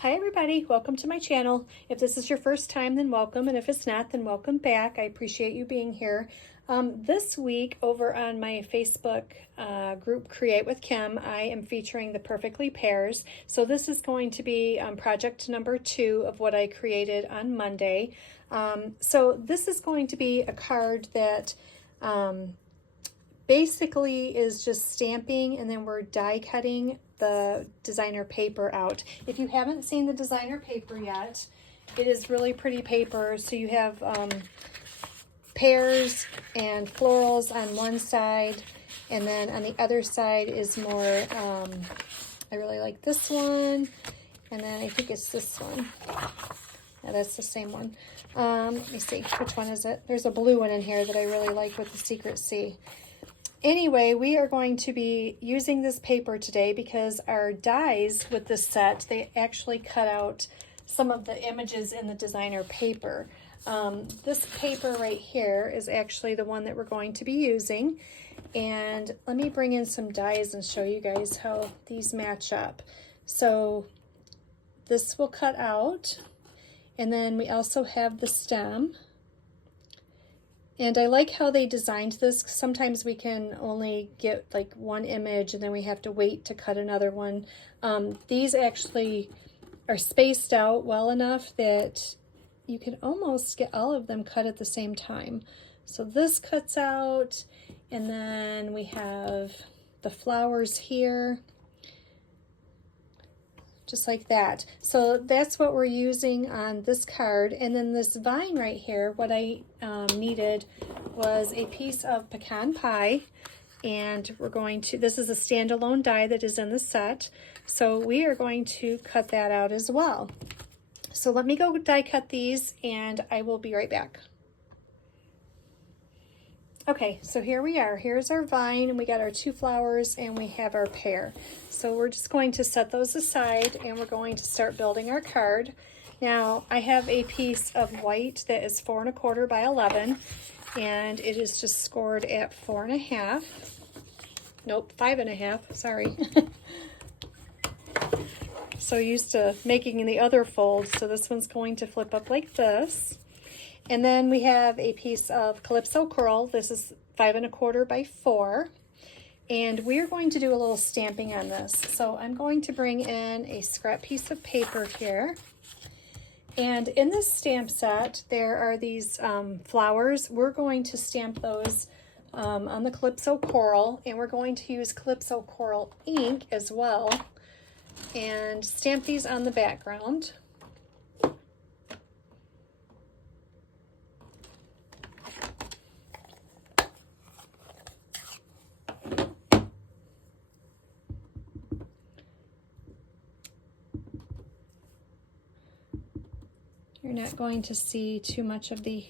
Hi everybody, welcome to my channel. If this is your first time, then welcome, and if it's not, then welcome back. I appreciate you being here. This week over on my Facebook group Create with Kim, I am featuring the Perfectly Pears. So this is going to be project number 2 of what I created on Monday. So this is going to be a card that basically is just stamping, and then we're die cutting the designer paper out. If you haven't seen the designer paper yet, it is really pretty paper. So you have pears and florals on one side, and then on the other side is more, I really like this one, and then I think it's this one. Yeah, that's the same one. Let me see, which one is it? There's a blue one in here that I really like with the Secret C. Anyway, we are going to be using this paper today because our dies with this set, they actually cut out some of the images in the designer paper. This paper right here is actually the one that we're going to be using. And let me bring in some dies and show you guys how these match up. So this will cut out, and then we also have the stem. And I like how they designed this. Sometimes we can only get like one image and then we have to wait to cut another one. These actually are spaced out well enough that you can almost get all of them cut at the same time. So this cuts out, and then we have the flowers here, just like that. So that's what we're using on this card. And then this vine right here, what I needed was a piece of pecan pie, and we're going to, this is a standalone die that is in the set, so we are going to cut that out as well. So let me go die cut these and I will be right back. Okay, so here we are. Here's our vine, and we got our 2 flowers, and we have our pear. So we're just going to set those aside, and we're going to start building our card. Now, I have a piece of white that is 4 1/4 by 11, and it is just scored at 4 1/2. Nope, 5 1/2, sorry. So used to making the other fold, so this one's going to flip up like this. And then we have a piece of Calypso Coral. This is 5 1/4 by 4. And we're going to do a little stamping on this. So I'm going to bring in a scrap piece of paper here. And in this stamp set, there are these flowers. We're going to stamp those on the Calypso Coral, and we're going to use Calypso Coral ink as well, and stamp these on the background. You're not going to see too much of the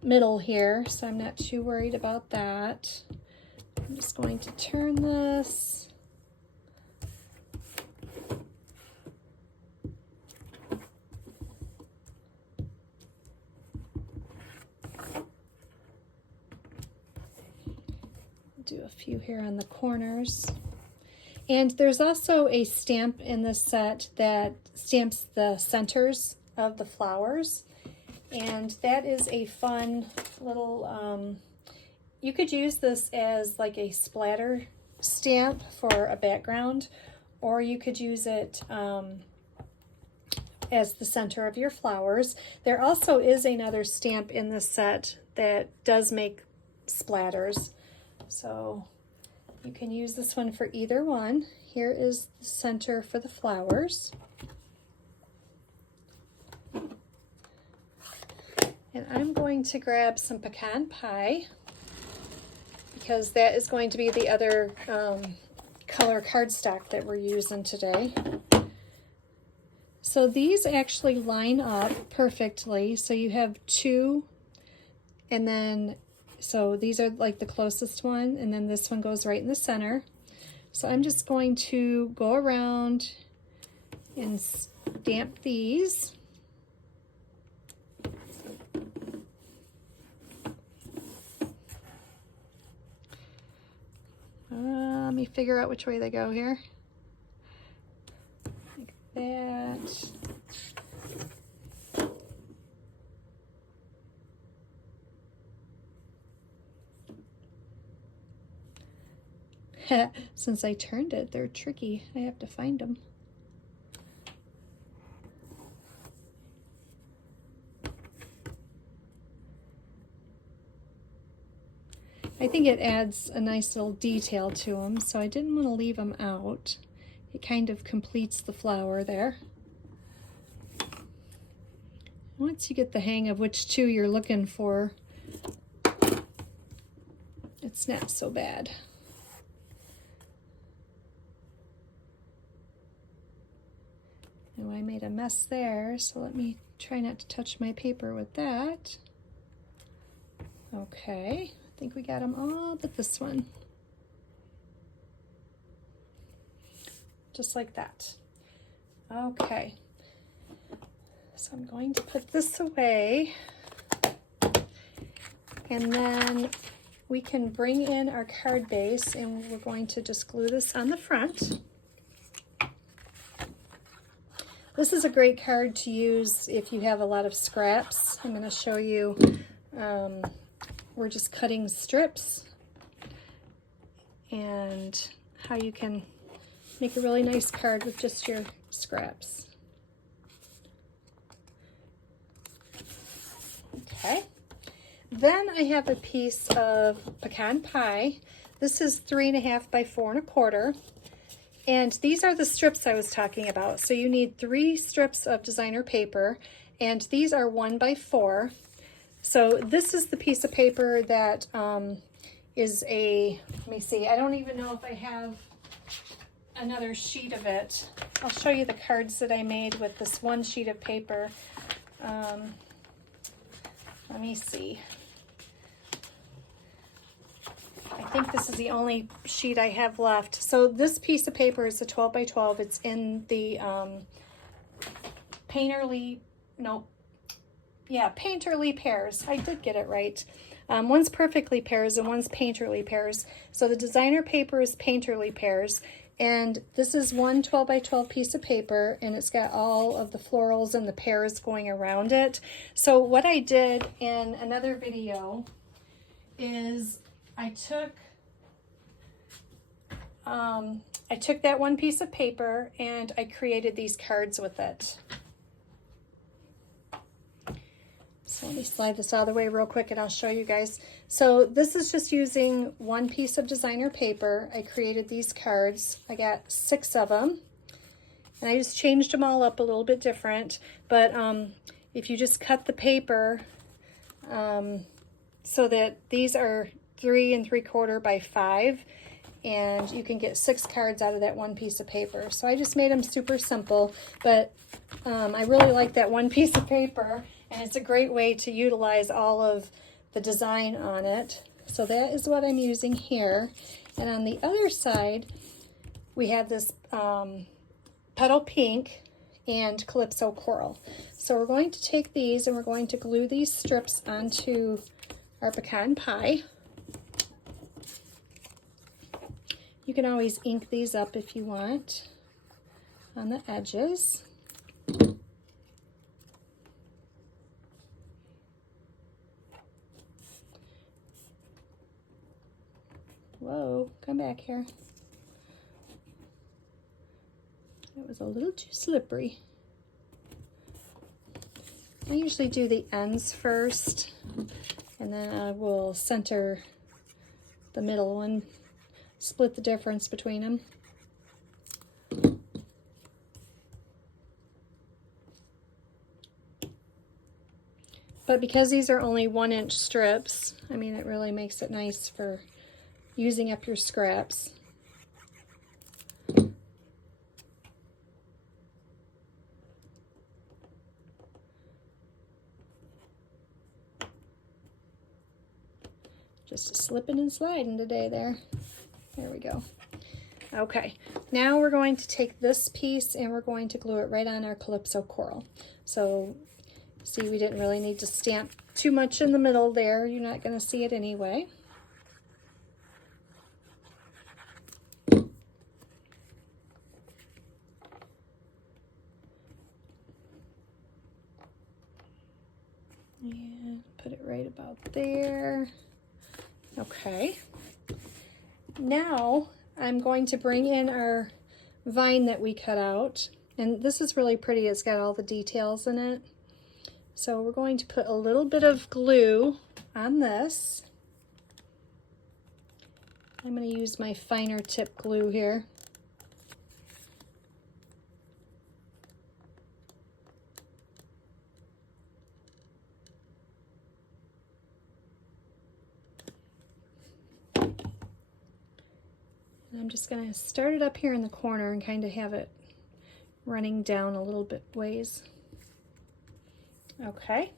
middle here, so I'm not too worried about that. I'm just going to turn this. Do a few here on the corners. And there's also a stamp in this set that stamps the centers of the flowers. And that is a fun little, you could use this as like a splatter stamp for a background, or you could use it as the center of your flowers. There also is another stamp in this set that does make splatters. So you can use this one for either one. Here is the center for the flowers. And I'm going to grab some pecan pie because that is going to be the other color cardstock that we're using today. So these actually line up perfectly. So you have 2, and then so these are like the closest one, and then this one goes right in the center. So I'm just going to go around and stamp these. Let me figure out which way they go here. that. Since I turned it, they're tricky. I have to find them. I think it adds a nice little detail to them, so I didn't want to leave them out. It kind of completes the flower there. Once you get the hang of which two you're looking for, it's not so bad. Oh, I made a mess there, so let me try not to touch my paper with that. Okay, I think we got them all but this one. Just like that. Okay, so I'm going to put this away, and then we can bring in our card base, and we're going to just glue this on the front. This is a great card to use if you have a lot of scraps. I'm going to show you, we're just cutting strips and how you can make a really nice card with just your scraps. Okay, then I have a piece of pecan pie. This is 3.5 by 4.25. And these are the strips I was talking about. So you need 3 strips of designer paper, and these are 1 by 4. So this is the piece of paper that is a, let me see, I don't even know if I have another sheet of it. I'll show you the cards that I made with this one sheet of paper. Let me see. I think this is the only sheet I have left. So this piece of paper is a 12 by 12. It's in the Painterly Pears. I did get it right. One's Perfectly Pears and one's Painterly Pears. So the designer paper is Painterly Pears. And this is one 12 by 12 piece of paper, and it's got all of the florals and the pears going around it. So what I did in another video is I took that one piece of paper and I created these cards with it. So let me slide this out of the way real quick and I'll show you guys. So this is just using one piece of designer paper. I created these cards. I got 6 of them. And I just changed them all up a little bit different. But if you just cut the paper so that these are 3 3/4 by 5, and you can get 6 cards out of that one piece of paper. So I just made them super simple, but I really like that one piece of paper, and it's a great way to utilize all of the design on it. So that is what I'm using here. And on the other side, we have this Petal Pink and Calypso Coral. So we're going to take these and we're going to glue these strips onto our pecan pie. You can always ink these up if you want on the edges. Whoa, come back here. It was a little too slippery. I usually do the ends first, and then I will center the middle one. Split the difference between them. But because these are only 1-inch strips, I mean, it really makes it nice for using up your scraps. Just slipping and sliding today there. There we go. Okay, now we're going to take this piece and we're going to glue it right on our Calypso Coral. So, see, we didn't really need to stamp too much in the middle there. You're not going to see it anyway. put it right about there. Okay. Now I'm going to bring in our vine that we cut out. And this is really pretty. It's got all the details in it. So we're going to put a little bit of glue on this. I'm going to use my finer tip glue here. And I'm just going to start it up here in the corner and kind of have it running down a little bit ways. Okay.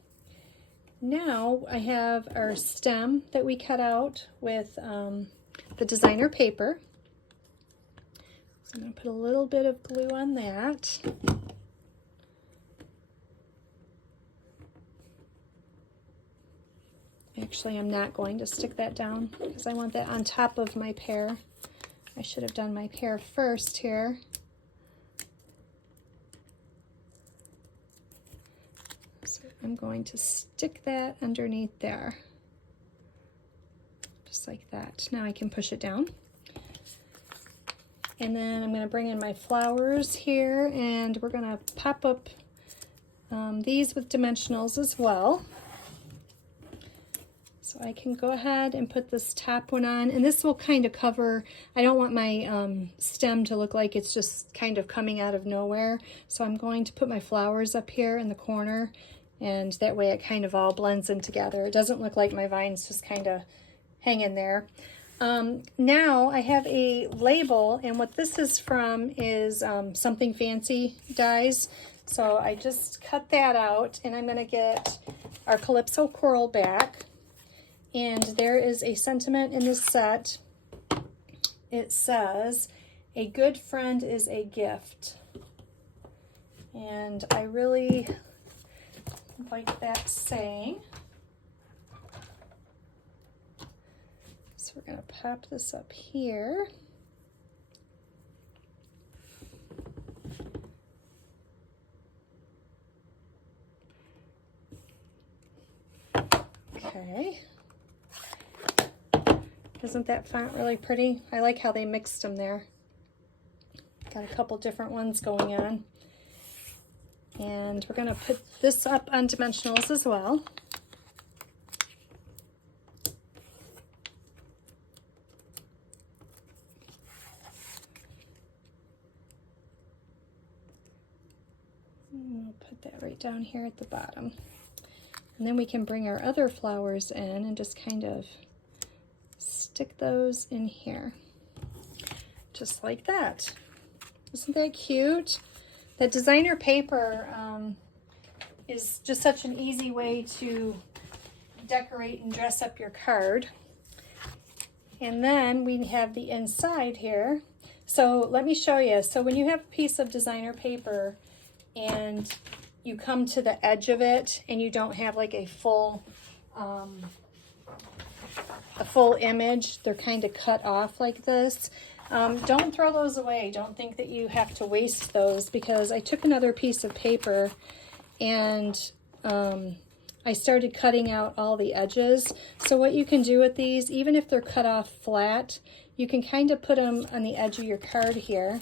Now I have our stem that we cut out with the designer paper. So I'm going to put a little bit of glue on that. Actually, I'm not going to stick that down because I want that on top of my pear. I should have done my pear first here. So I'm going to stick that underneath there. Just like that. Now I can push it down. And then I'm going to bring in my flowers here, and we're going to pop up these with dimensionals as well. So I can go ahead and put this top one on, and this will kind of cover, I don't want my stem to look like it's just kind of coming out of nowhere. So I'm going to put my flowers up here in the corner, and that way it kind of all blends in together. It doesn't look like my vine's just kind of hanging there. Now I have a label, and what this is from is Something Fancy Dies. So I just cut that out, and I'm going to get our Calypso Coral back. And there is a sentiment in this set. It says, "A good friend is a gift." And I really like that saying. So we're going to pop this up here. Okay. Isn't that font really pretty? I like how they mixed them there. Got a couple different ones going on. And we're going to put this up on dimensionals as well. And we'll put that right down here at the bottom. And then we can bring our other flowers in and just kind of stick those in here, just like that. Isn't that cute? That designer paper is just such an easy way to decorate and dress up your card. And then we have the inside here. So let me show you. So when you have a piece of designer paper and you come to the edge of it and you don't have like a full image, they're kind of cut off like this. Don't throw those away. Don't think that you have to waste those, because I took another piece of paper and I started cutting out all the edges. So what you can do with these, even if they're cut off flat, you can kind of put them on the edge of your card here.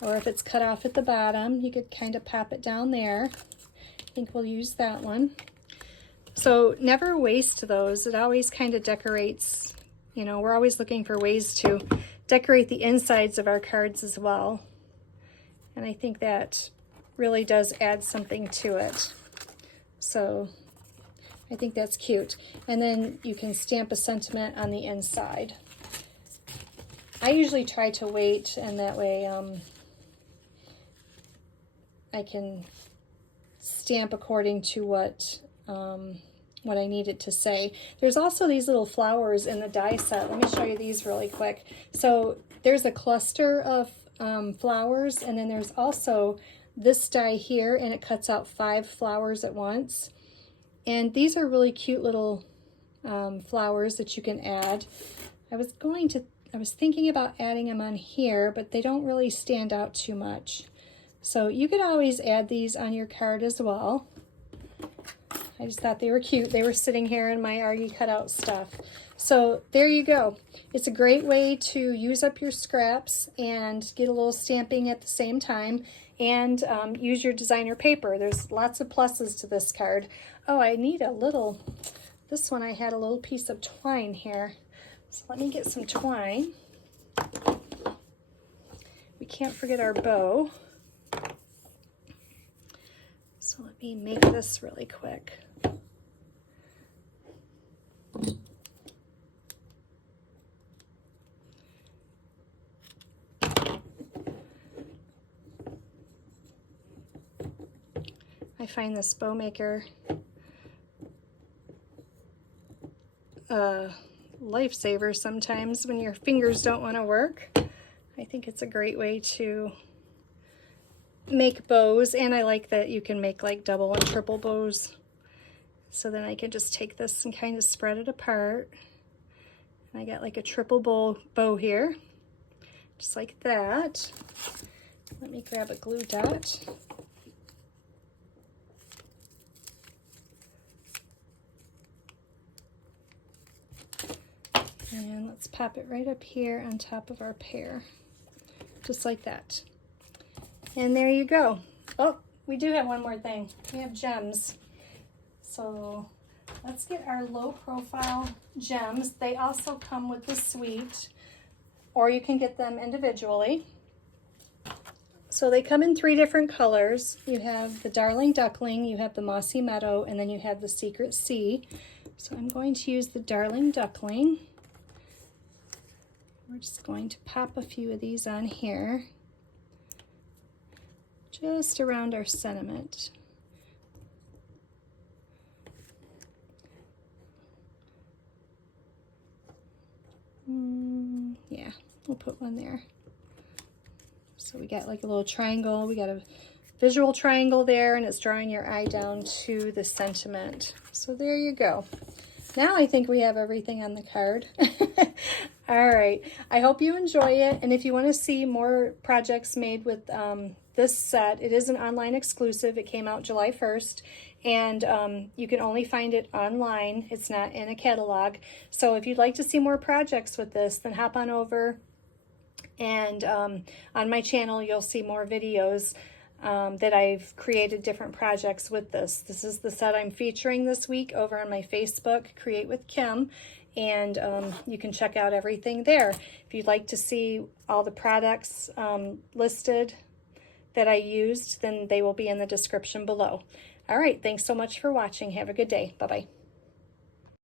Or if it's cut off at the bottom, you could kind of pop it down there. I think we'll use that one. So never waste those. It always kind of decorates, you know, we're always looking for ways to decorate the insides of our cards as well. And I think that really does add something to it. So I think that's cute. And then you can stamp a sentiment on the inside. I usually try to wait, and that way I can stamp according to what I need it to say. There's also these little flowers in the die set. Let me show you these really quick. So there's a cluster of flowers, and then there's also this die here, and it cuts out 5 flowers at once. And these are really cute little flowers that you can add. I was thinking about adding them on here, but they don't really stand out too much. So you could always add these on your card as well. I just thought they were cute. They were sitting here in my already cut out stuff. So there you go. It's a great way to use up your scraps and get a little stamping at the same time, and use your designer paper. There's lots of pluses to this card. Oh, I need a little, this one I had a little piece of twine here. So let me get some twine. We can't forget our bow. So let me make this really quick. I find this bow maker a lifesaver sometimes when your fingers don't want to work. I think it's a great way to make bows, and I like that you can make like double and triple bows. So then I can just take this and kind of spread it apart. And I got like a triple bow here, just like that. Let me grab a glue dot. And let's pop it right up here on top of our pear, just like that. And there you go. Oh, we do have one more thing. We have gems. So let's get our low profile gems. They also come with the suite, or you can get them individually. So they come in 3 different colors. You have the Darling Duckling, you have the Mossy Meadow, and then you have the Secret Sea. So I'm going to use the Darling Duckling. We're just going to pop a few of these on here, just around our sentiment. Yeah, we'll put one there. So we got like a little triangle. We got a visual triangle there, and it's drawing your eye down to the sentiment. So there you go. Now I think we have everything on the card. All right, I hope you enjoy it. And if you want to see more projects made with this set, it is an online exclusive. It came out July 1st, and you can only find it online. It's not in a catalog. So if you'd like to see more projects with this, then hop on over, and on my channel you'll see more videos that I've created different projects with this. This is the set I'm featuring this week over on my Facebook, Create with Kim, and you can check out everything there. If you'd like to see all the products listed that I used, then they will be in the description below. All right, thanks so much for watching. Have a good day. Bye-bye.